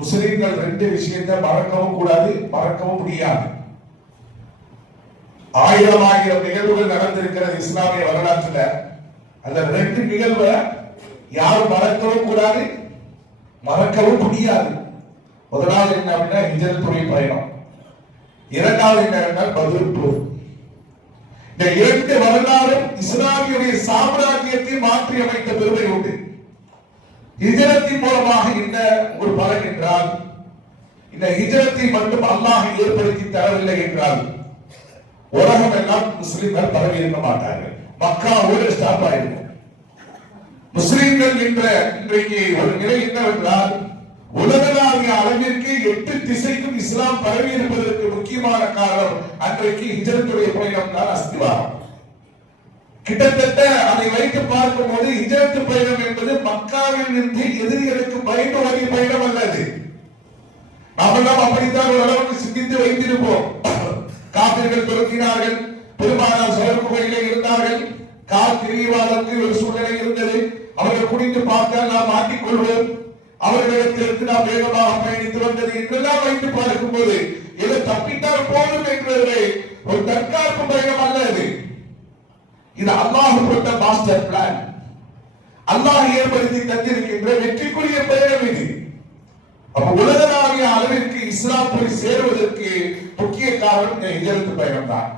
முஸ்லிம்கள் ரெண்டு விஷயத்தை மறக்கவும் கூடாது, மறக்கவும் முடியாது. ஆயிரம் நிகழ்வுகள் நடந்திருக்கிறது இஸ்லாமிய வரலாற்றுல. அந்த ரெண்டு நிகழ்வை யாரும் மறக்கவும் கூடாது, மறக்கவும் முடியாது. முதலாவது என்ன அப்படின்னா ஹிஜ்ரத்துடைய பயணம். இரண்டாவது என்ன பத்ர் போர். இந்த இரண்டு வரலாறும் இஸ்லாமிய சாம்ராஜ்யத்தை மாற்றி அமைத்த பெருமை உண்டு. ஹிஜ்ரத்தின் மூலமாக என்ன ஒரு பலன் என்றால், இந்த ஹிஜ்ரத்தை மட்டும் அல்லாஹ் ஏற்படுத்தி தரவில்லை என்றால் உலகம் எல்லாம் முஸ்லிம்கள் பரவி இருக்க மாட்டார்கள். மக்காவோடு ஸ்டாப் ஆயிருக்கும். முஸ்லிம்கள் என்ற இன்றைக்கு ஒரு நிலை என்னவென்றால், உலகளாவிய அளவிற்கு 8 திசைக்கும் இஸ்லாம் பரவி இருப்பதற்கு முக்கியமான காரணம் அன்றைக்கு ஹிஜ்ரத்துடைய பயணம் தான் அஸ்திவாரம். கிட்டத்தட்ட அதை வைத்து பார்க்கும் போது ஹிஜ்ரத் பயணம் என்பது மக்காவில் இருந்து எதிரிகளுக்கு பயந்து வரிய பயணம் அல்லது. நாமெல்லாம் அப்படித்தான் ஒரு அளவுக்கு சிந்தித்து வைத்திருப்போம். காபிர்கள் துரத்தினார்கள், பெரும்பாலான செயல்முறையிலே இருந்தார்கள், கால் திரிவாதற்கு ஒரு சூழ்நிலை இருந்தது. அவர்கள் குடித்து பார்த்தால் நாம் மாட்டிக்கொள்வோம், அவர்களிடத்திலிருந்து நாம் வேகமாக பயணித்து வந்தது என்றெல்லாம் வைத்து பார்க்கும் போது எது தப்பித்தால் போதும் என்பது ஒரு தற்காப்பு பயணம் அல்ல. இது அல்லாஹ் கொடுத்த மாஸ்டர் பிளான். அல்லாஹ் ஏற்படுத்தி தந்திருக்கின்ற வெற்றிக்குரிய பயணம் இது. அப்ப உலகளாவிய அளவிற்கு இஸ்லாம் போய் சேருவதற்கு முக்கிய காரணம் இந்த ஹிஜ்ரத் பயணம் தான்.